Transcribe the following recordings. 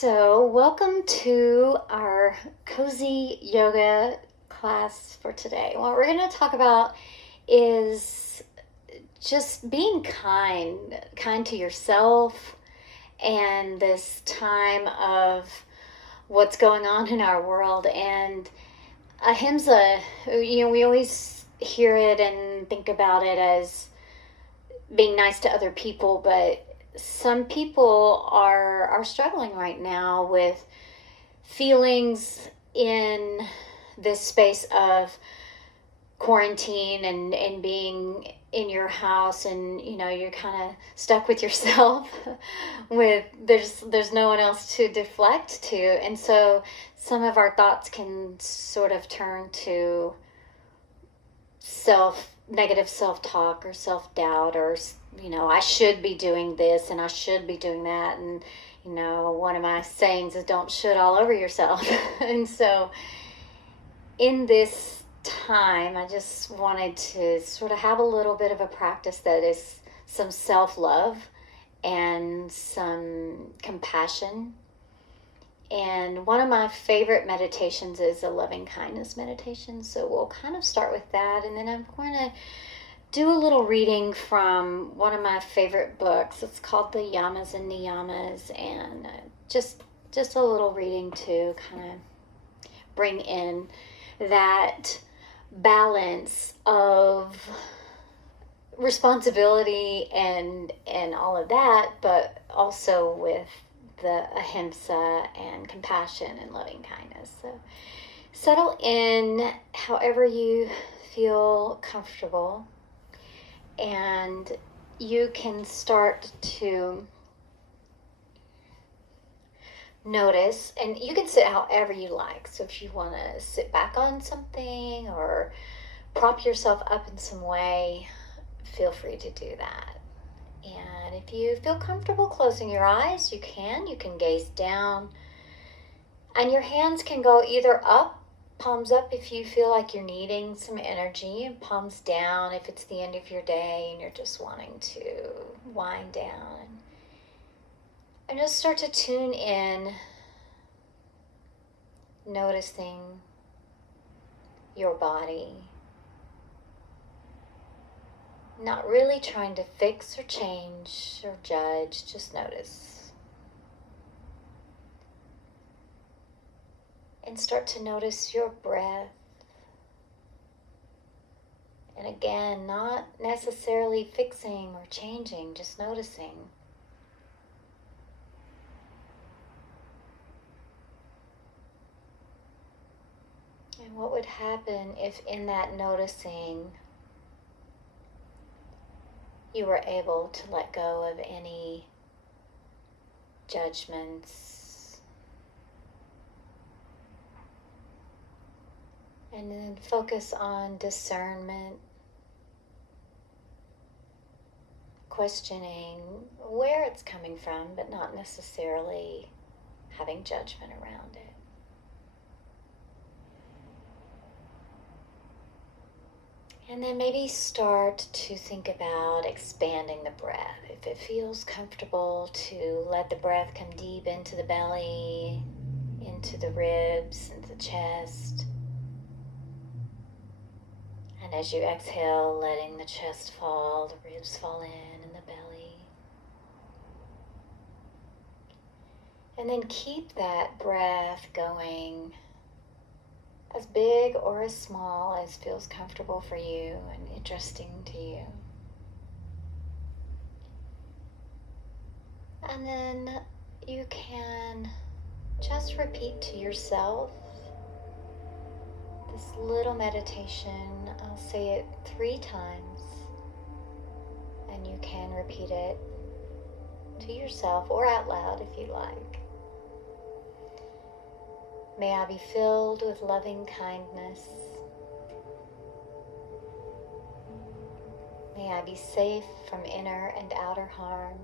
So, welcome to our cozy yoga class for today. What we're going to talk about is just being kind to yourself, and this time of what's going on in our world. And ahimsa, we always hear it and think about it as being nice to other people, but some people are struggling right now with feelings in this space of quarantine and being in your house, and you're kind of stuck with yourself with there's no one else to deflect to, and so some of our thoughts can sort of turn to negative self-talk or self-doubt, or I should be doing this and I should be doing that. And one of my sayings is don't should all over yourself. And so in this time, I just wanted to sort of have a little bit of a practice that is some self-love and some compassion. And one of my favorite meditations is a loving kindness meditation. So we'll kind of start with that. And then I'm going to do a little reading from one of my favorite books. It's called The Yamas and Niyamas. And just a little reading to kind of bring in that balance of responsibility and all of that, but also with the ahimsa and compassion and loving kindness. So settle in however you feel comfortable, and you can start to notice, and you can sit however you like. So if you want to sit back on something or prop yourself up in some way, feel free to do that. And if you feel comfortable closing your eyes, you can gaze down, and your hands can go either up, palms up if you feel like you're needing some energy, and palms down if it's the end of your day and you're just wanting to wind down. And just start to tune in, noticing your body. Not really trying to fix or change or judge, just notice. And start to notice your breath. And again, not necessarily fixing or changing, just noticing. And what would happen if in that noticing you were able to let go of any judgments, and then focus on discernment, questioning where it's coming from, but not necessarily having judgment around it. And then maybe start to think about expanding the breath. If it feels comfortable to let the breath come deep into the belly, into the ribs, into the chest. And as you exhale, letting the chest fall, the ribs fall in the belly. And then keep that breath going, as big or as small as feels comfortable for you and interesting to you. And then you can just repeat to yourself this little meditation. I'll say it 3 times, and you can repeat it to yourself or out loud if you like. May I be filled with loving kindness. May I be safe from inner and outer harm.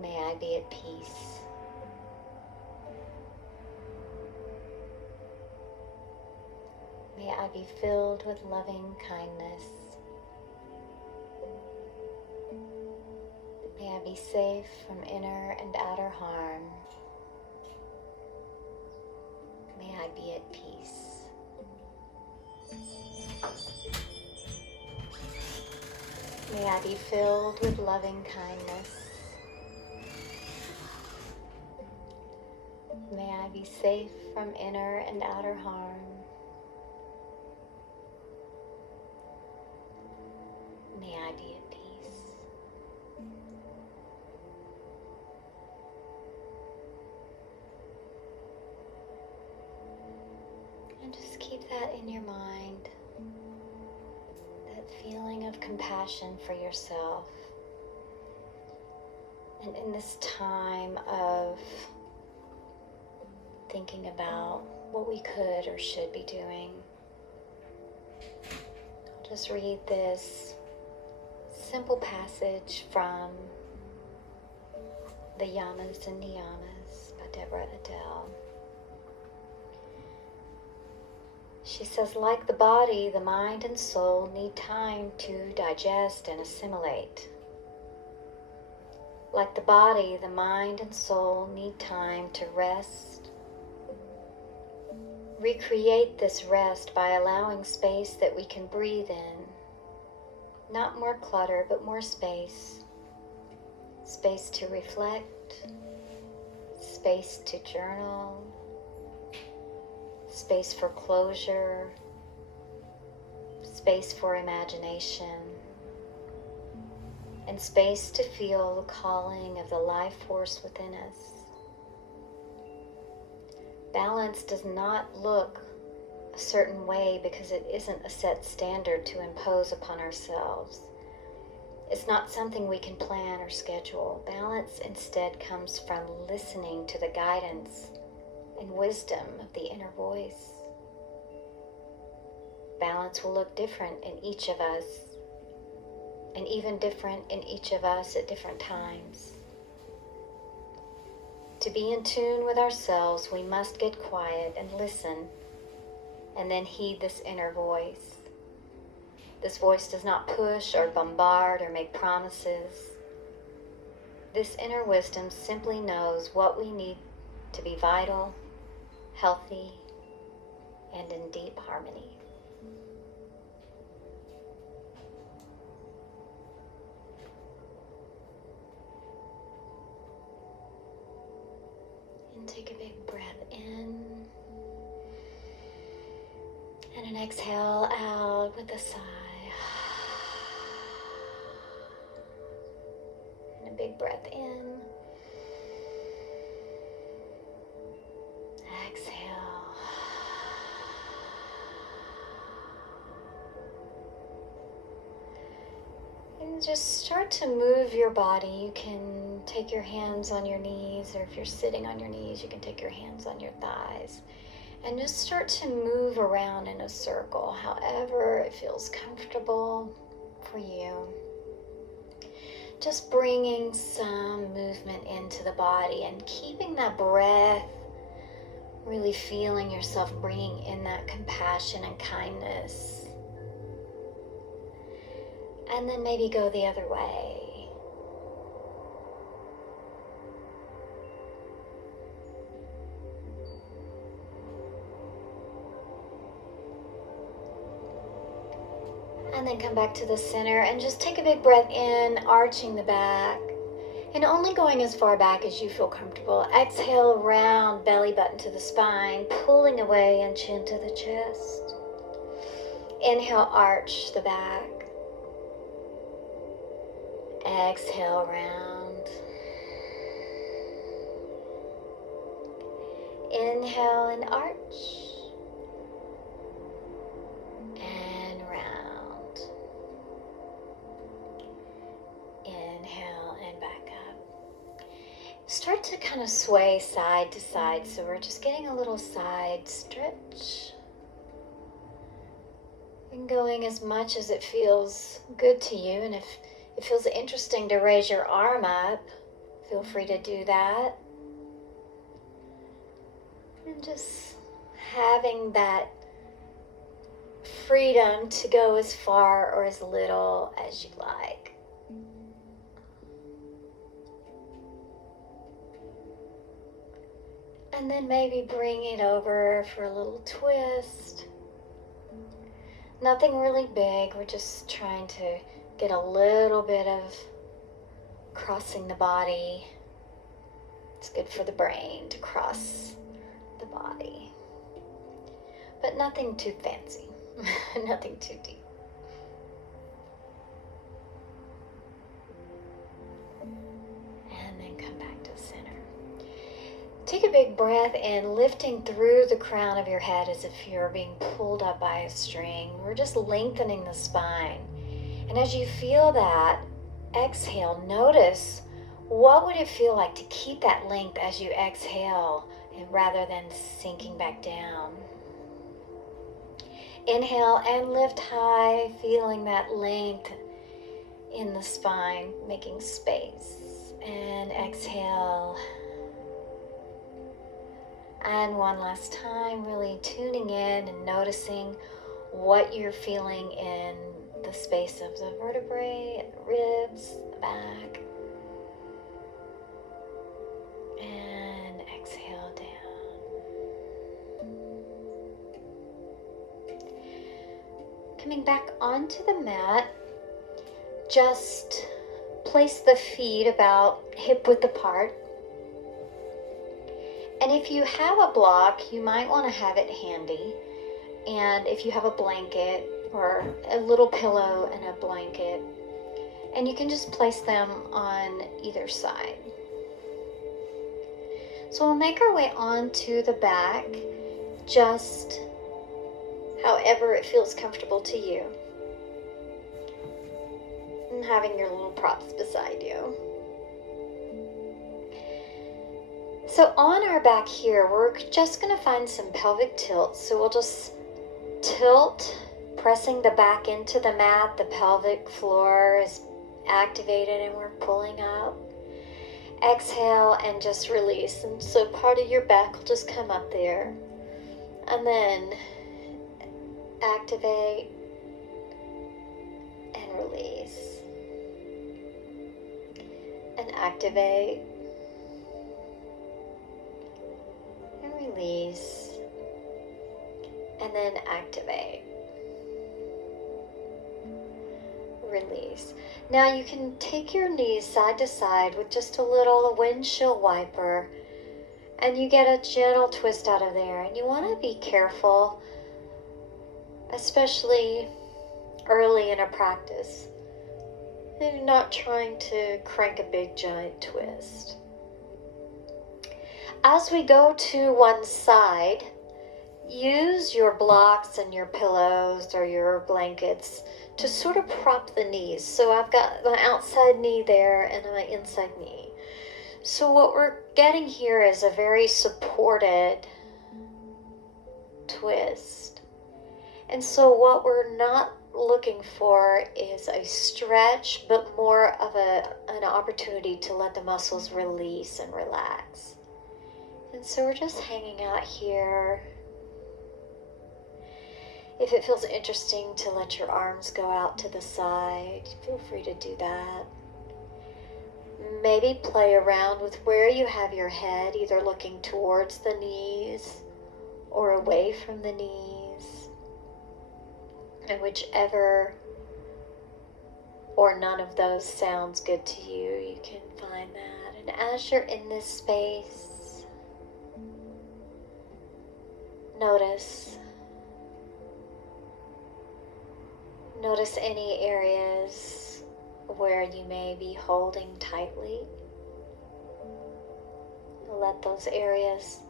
May I be at peace. May I be filled with loving kindness. May I I be safe from inner and outer harm. May I be at peace. May I be filled with loving kindness. May I be safe from inner and outer harm. May I be at peace. And just keep that in your mind, that feeling of compassion for yourself. And in this time of thinking about what we could or should be doing, I'll just read this simple passage from The Yamas and Niyamas by Deborah Adele. She says, like the body, the mind and soul need time to digest and assimilate. Like the body, the mind and soul need time to rest. Recreate this rest by allowing space that we can breathe in. Not more clutter, but more space. Space to reflect, space to journal, space for closure, space for imagination, and space to feel the calling of the life force within us. Balance does not look a certain way because it isn't a set standard to impose upon ourselves. It's not something we can plan or schedule. Balance instead comes from listening to the guidance and wisdom of the inner voice. Balance will look different in each of us, and even different in each of us at different times. To be in tune with ourselves, we must get quiet and listen, and then heed this inner voice. This voice does not push or bombard or make promises. This inner wisdom simply knows what we need to be vital, healthy, and in deep harmony. And take a big breath in. And an exhale out with a sigh. And a big breath in. Exhale. And just start to move your body. You can take your hands on your knees, or if you're sitting on your knees, you can take your hands on your thighs. And just start to move around in a circle, however it feels comfortable for you. Just bringing some movement into the body and keeping that breath, really feeling yourself bringing in that compassion and kindness. And then maybe go the other way. And then come back to the center and just take a big breath in, arching the back, and only going as far back as you feel comfortable. Exhale, round belly button to the spine, pulling away and chin to the chest. Inhale, arch the back. Exhale, round. Inhale and arch. And round. Inhale and back up. Start to kind of sway side to side. So we're just getting a little side stretch. And going as much as it feels good to you. And if it feels interesting to raise your arm up, feel free to do that. And just having that freedom to go as far or as little as you like. And then maybe bring it over for a little twist. Nothing really big. We're just trying to get a little bit of crossing the body. It's good for the brain to cross the body. But nothing too fancy. Nothing too deep. And then come back to center. Take a big breath in, lifting through the crown of your head as if you're being pulled up by a string. We're just lengthening the spine. And as you feel that, exhale, notice what would it feel like to keep that length as you exhale and rather than sinking back down. Inhale and lift high, feeling that length in the spine, making space. And exhale. And one last time, really tuning in and noticing what you're feeling in the space of the vertebrae, and the ribs, the back. And exhale down. Coming back onto the mat, just place the feet about hip width apart. And if you have a block, you might want to have it handy. And if you have a blanket or a little pillow and a blanket, and you can just place them on either side. So we'll make our way onto the back, just however it feels comfortable to you. And having your little props beside you. So on our back here, we're just going to find some pelvic tilt. So we'll just tilt, pressing the back into the mat. The pelvic floor is activated and we're pulling up. Exhale and just release. And so part of your back will just come up there. And then activate and release. And activate. Release, and then activate, release. Now you can take your knees side to side with just a little windshield wiper, and you get a gentle twist out of there. And you want to be careful, especially early in a practice. You're not trying to crank a big giant twist. As we go to one side, use your blocks and your pillows or your blankets to sort of prop the knees. So I've got my outside knee there and my inside knee. So what we're getting here is a very supported twist. And so what we're not looking for is a stretch, but more of an opportunity to let the muscles release and relax. And so we're just hanging out here. If it feels interesting to let your arms go out to the side, feel free to do that. Maybe play around with where you have your head, either looking towards the knees or away from the knees. And whichever or none of those sounds good to you, you can find that. And as you're in this space, notice any areas where you may be holding tightly. Let those areas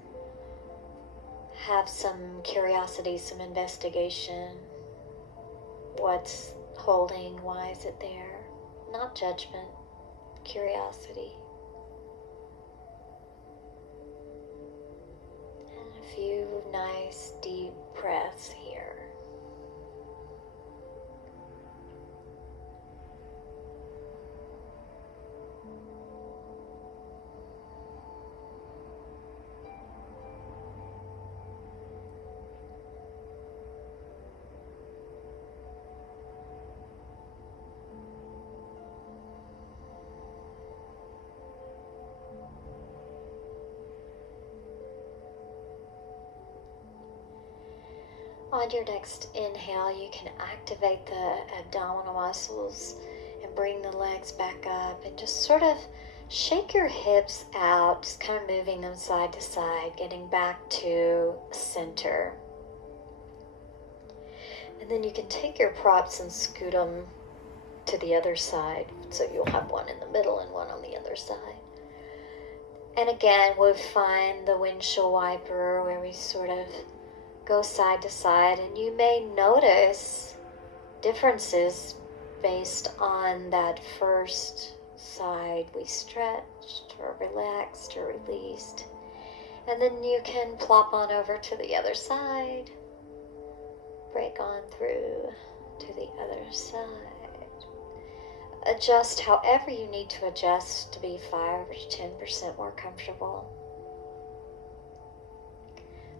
have some curiosity, some investigation. What's holding? Why is it there? Not judgment, curiosity. And a few nice deep breaths here. On your next inhale, you can activate the abdominal muscles and bring the legs back up and just sort of shake your hips out, just kind of moving them side to side, getting back to center. And then you can take your props and scoot them to the other side, so you'll have one in the middle and one on the other side. And again, we'll find the windshield wiper where we sort of go side to side, and you may notice differences based on that first side we stretched or relaxed or released. And then you can plop on over to the other side, break on through to the other side. Adjust however you need to adjust to be 5 or 10% more comfortable.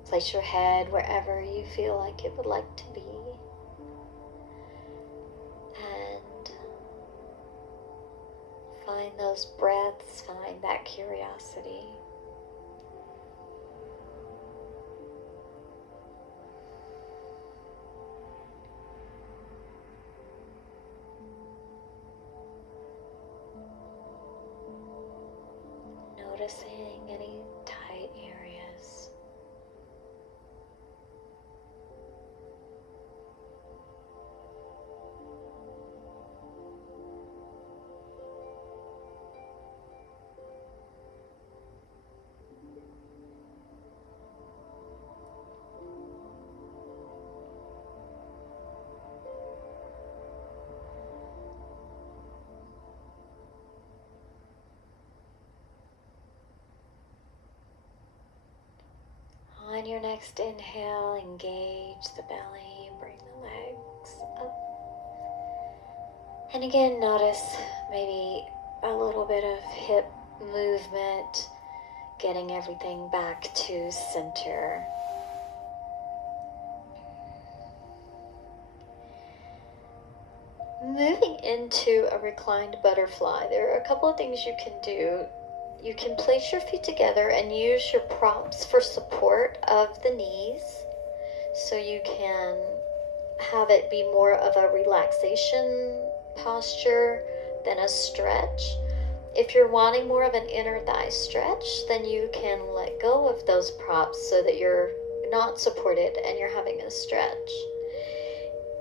Place your head wherever you feel like it would like to be. And find those breaths, find that curiosity. Noticing any tight areas. On your next inhale, engage the belly, bring the legs up. And again, notice maybe a little bit of hip movement, getting everything back to center. Moving into a reclined butterfly, there are a couple of things you can do. You can place your feet together and use your props for support of the knees, so you can have it be more of a relaxation posture than a stretch. If you're wanting more of an inner thigh stretch, then you can let go of those props so that you're not supported and you're having a stretch.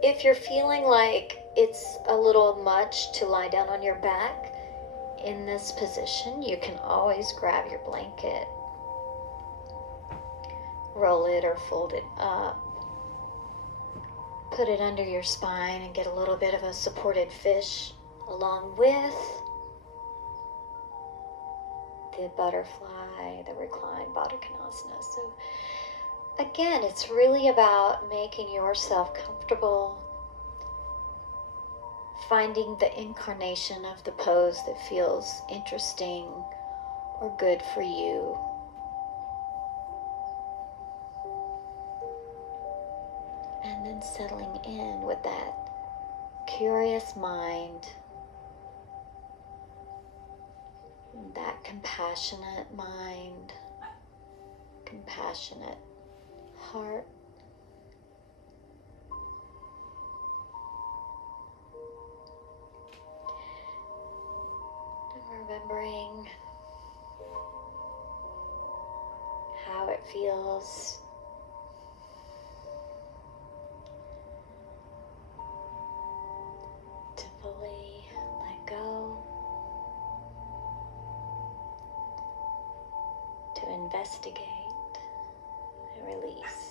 If you're feeling like it's a little much to lie down on your back, in this position, you can always grab your blanket, roll it or fold it up, put it under your spine and get a little bit of a supported fish along with the butterfly, the reclined Baddha Konasana. So again, it's really about making yourself comfortable, finding the incarnation of the pose that feels interesting or good for you. And then settling in with that curious mind, that compassionate mind, compassionate heart. Remembering how it feels to fully let go, to investigate and release.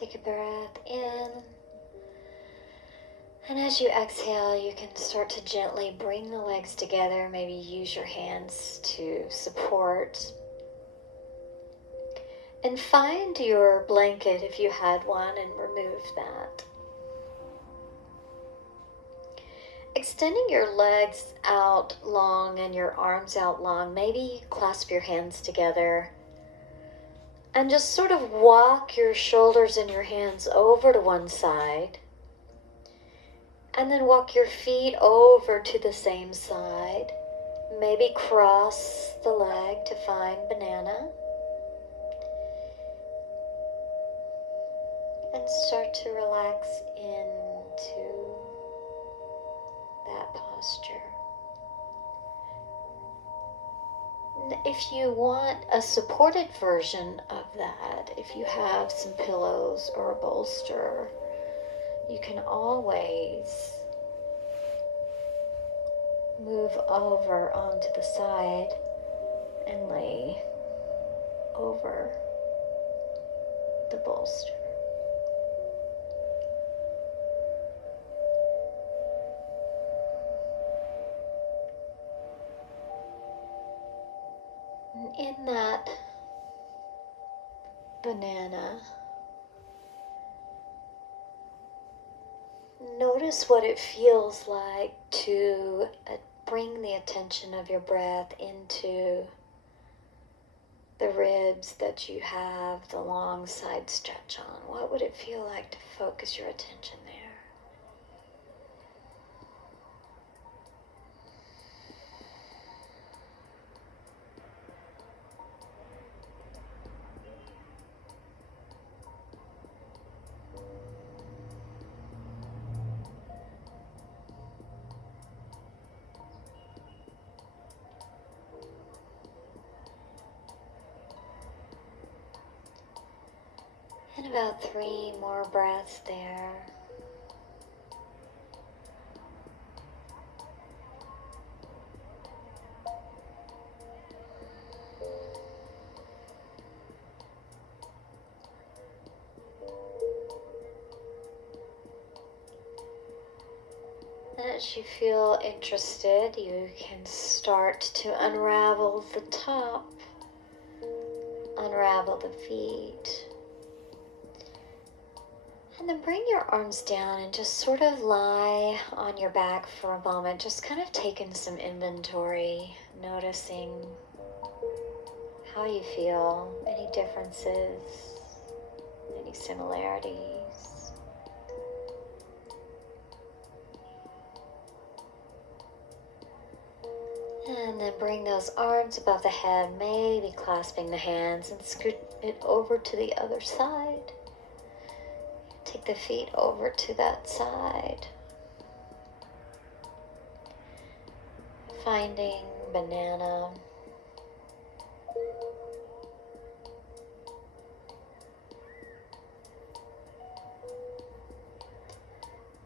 Take a breath in. And as you exhale, you can start to gently bring the legs together. Maybe use your hands to support. And find your blanket if you had one and remove that. Extending your legs out long and your arms out long, maybe clasp your hands together and just sort of walk your shoulders and your hands over to one side, and then walk your feet over to the same side. Maybe cross the leg to find banana. And start to relax into that posture. If you want a supported version of that, if you have some pillows or a bolster, you can always move over onto the side and lay over the bolster. In that banana, notice what it feels like to bring the attention of your breath into the ribs that you have the long side stretch on. What would it feel like to focus your attention there? And about 3 more breaths there. And as you feel interested, you can start to unravel the top, unravel the feet. And then bring your arms down and just sort of lie on your back for a moment, just kind of taking some inventory, noticing how you feel, any differences, any similarities. And then bring those arms above the head, maybe clasping the hands, and scoot it over to the other side. Take the feet over to that side. Finding banana.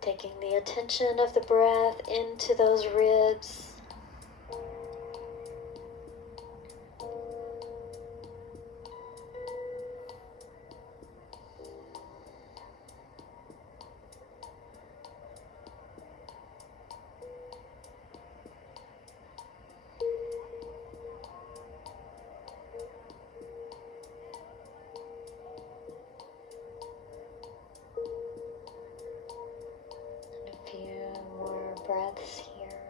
Taking the attention of the breath into those ribs. Breaths here.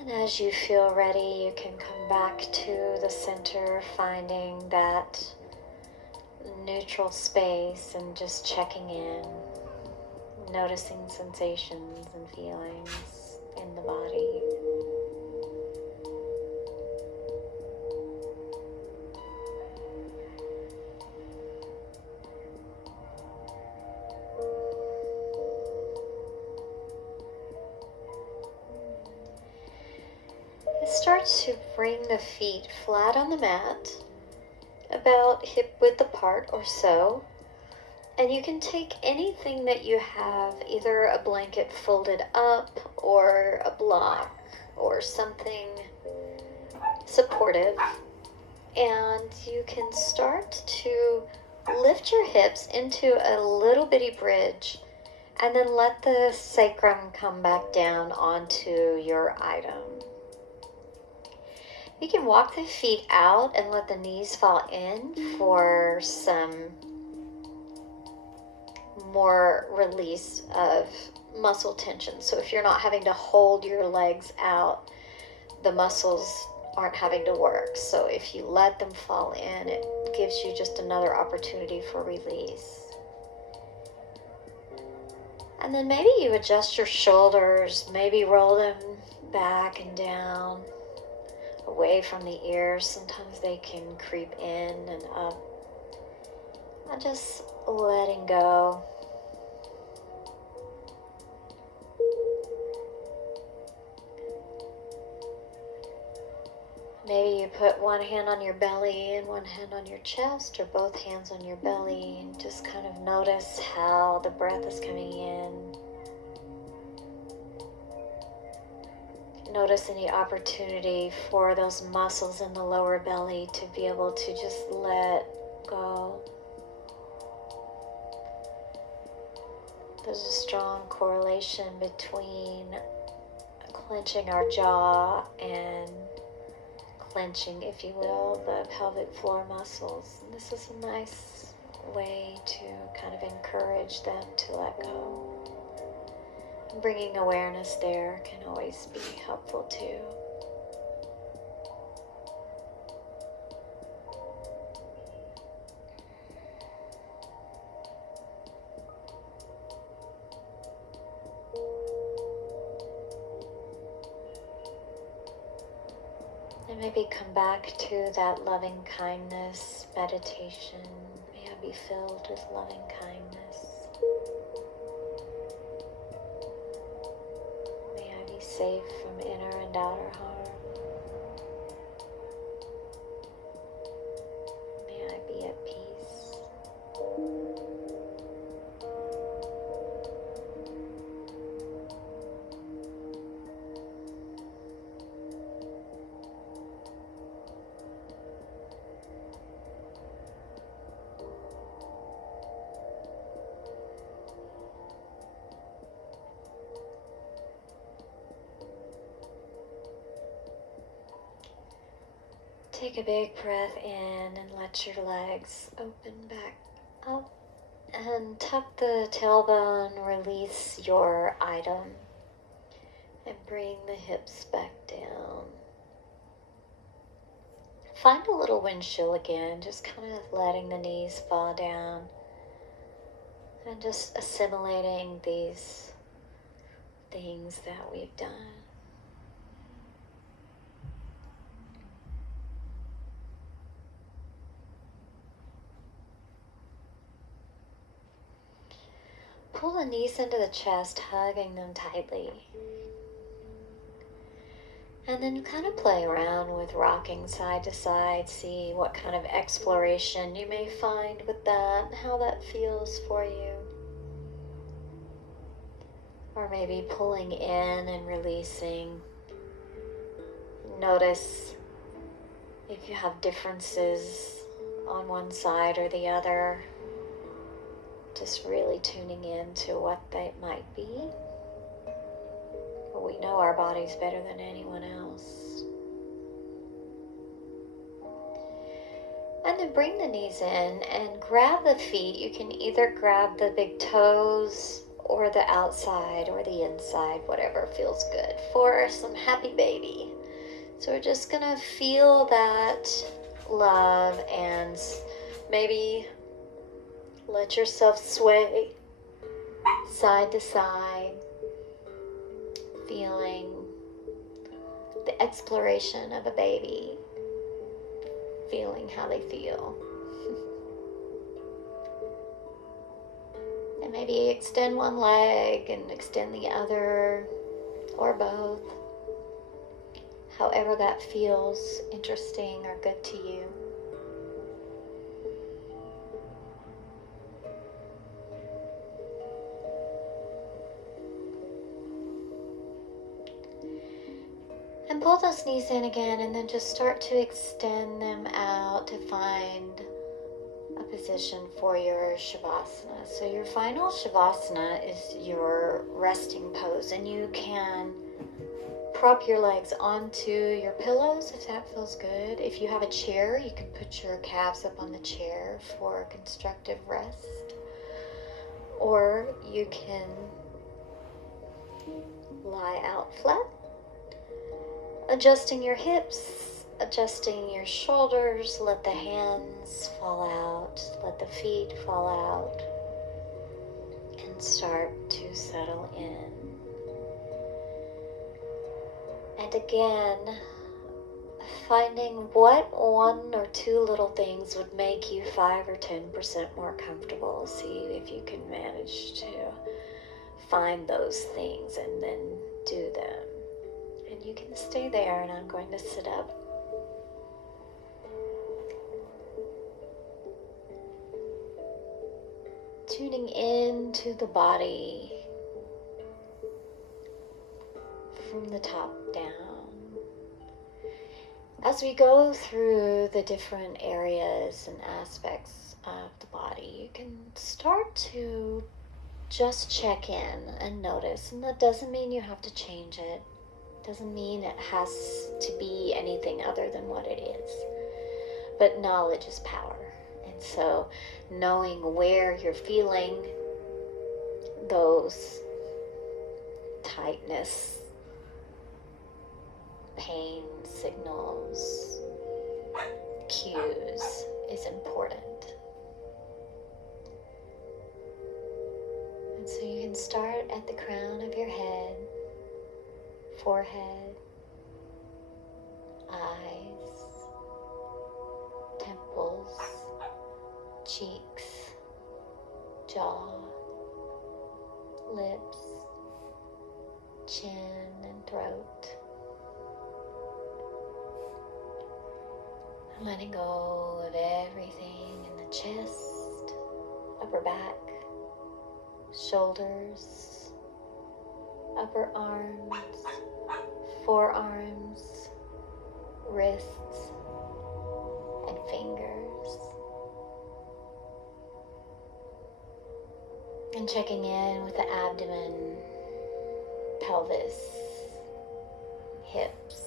And as you feel ready, you can come back to the center, finding that neutral space and just checking in, noticing sensations and feelings in the body. start to bring the feet flat on the mat, about hip width apart or so. And you can take anything that you have, either a blanket folded up or a block or something supportive, and you can start to lift your hips into a little bitty bridge and then let the sacrum come back down onto your item. You can walk the feet out and let the knees fall in for some more release of muscle tension. So if you're not having to hold your legs out, the muscles aren't having to work. So if you let them fall in, it gives you just another opportunity for release. And then maybe you adjust your shoulders, maybe roll them back and down, away from the ears. Sometimes they can creep in and up. And just letting go. Maybe you put one hand on your belly and one hand on your chest, or both hands on your belly, and just kind of notice how the breath is coming in. Notice any opportunity for those muscles in the lower belly to be able to just let go. There's a strong correlation between clenching our jaw and clenching, if you will, the pelvic floor muscles. And this is a nice way to kind of encourage them to let go. Bringing awareness there can always be helpful too. And maybe come back to that loving kindness meditation. May I be filled with loving kindness. May I be safe from inner and outer harm. May I be at peace. Take a big breath in and let your legs open back up. And tuck the tailbone, release your item, and bring the hips back down. Find a little windshield again, just kind of letting the knees fall down and just assimilating these things that we've done. Pull the knees into the chest, hugging them tightly. And then kind of play around with rocking side to side. See what kind of exploration you may find with that, how that feels for you. Or maybe pulling in and releasing. Notice if you have differences on one side or the other. Just really tuning in to what they might be. We know our bodies better than anyone else. And then bring the knees in and grab the feet. You can either grab the big toes or the outside or the inside, whatever feels good for some happy baby. So we're just gonna feel that love and maybe let yourself sway side to side, feeling the exploration of a baby, feeling how they feel. And maybe extend one leg and extend the other, or both. however that feels interesting or good to you. And pull those knees in again, and then just start to extend them out to find a position for your Shavasana. So your final Shavasana is your resting pose, and you can prop your legs onto your pillows if that feels good. If you have a chair, you can put your calves up on the chair for constructive rest. Or you can lie out flat, adjusting your hips, adjusting your shoulders. Let the hands fall out, let the feet fall out, and start to settle in. And again, finding what one or two little things would make you 5 or 10% more comfortable. See if you can manage to find those things and then do them. And you can stay there, and I'm going to sit up. Tuning into the body from the top down. As we go through the different areas and aspects of the body, you can start to just check in and notice. And that doesn't mean you have to change it. Doesn't mean it has to be anything other than what it is. But knowledge is power. And so knowing where you're feeling those tightness, pain signals, cues is important. And so you can start at the crown of your head, forehead, eyes, temples, cheeks, jaw, lips, chin and throat. Letting go of everything in the chest, upper back, shoulders, upper arms, forearms, wrists, and fingers. And checking in with the abdomen, pelvis, hips,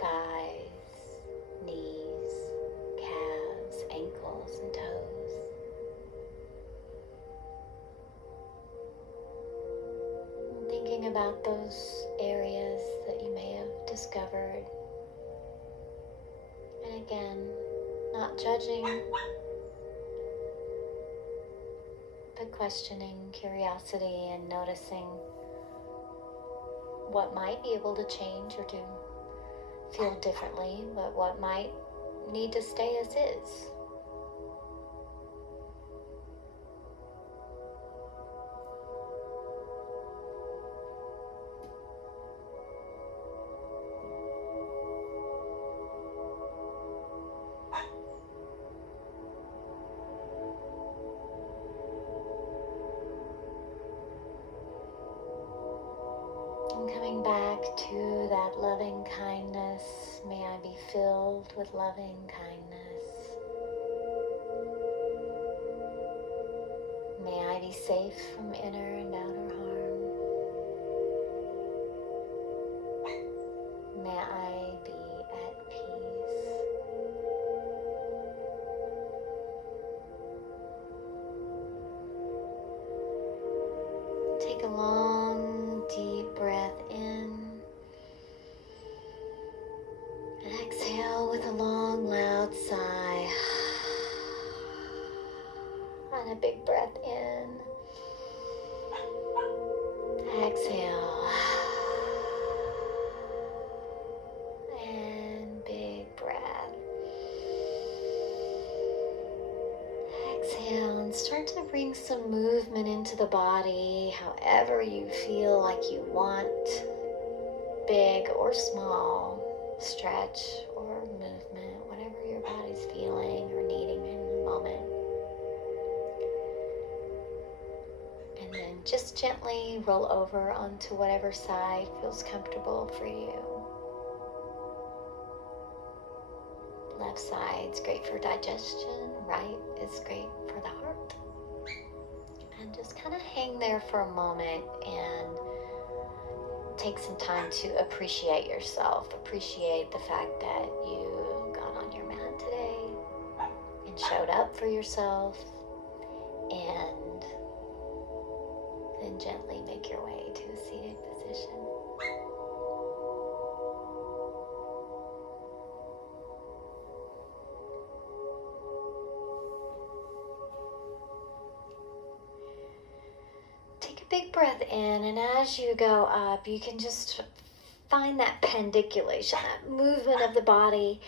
thighs, knees, calves, ankles, and toes. And thinking about those areas that you may have discovered. And again, not judging, but questioning, curiosity, and noticing what might be able to change or to feel differently, but what might need to stay as is. And coming back to that loving kindness, may I be filled with loving kindness. May I be safe from inner and outer harm. May I be at peace. Take a long, deep breath in. And exhale with a long, loud sigh. And a big breath in. Exhale. And big breath. Exhale and start to bring some movement into the body, however you feel like you want, big or small. stretch or movement, whatever your body's feeling or needing in the moment. And then just gently roll over onto whatever side feels comfortable for you. Left side's great for digestion, right is great for the heart. And just kind of hang there for a moment and take some time to appreciate yourself. Appreciate the fact that you got on your mat today and showed up for yourself, and then gently make your way to a seated position. Take a big breath in, and as you go up, you can just find that pendiculation, that movement of the body.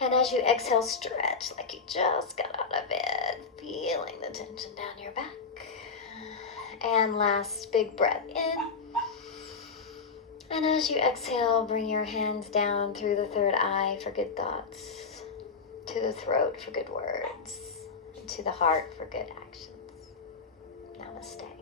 And as you exhale, stretch like you just got out of bed, feeling the tension down your back. And last big breath in. And as you exhale, bring your hands down through the third eye for good thoughts, to the throat for good words, and to the heart for good actions. Namaste.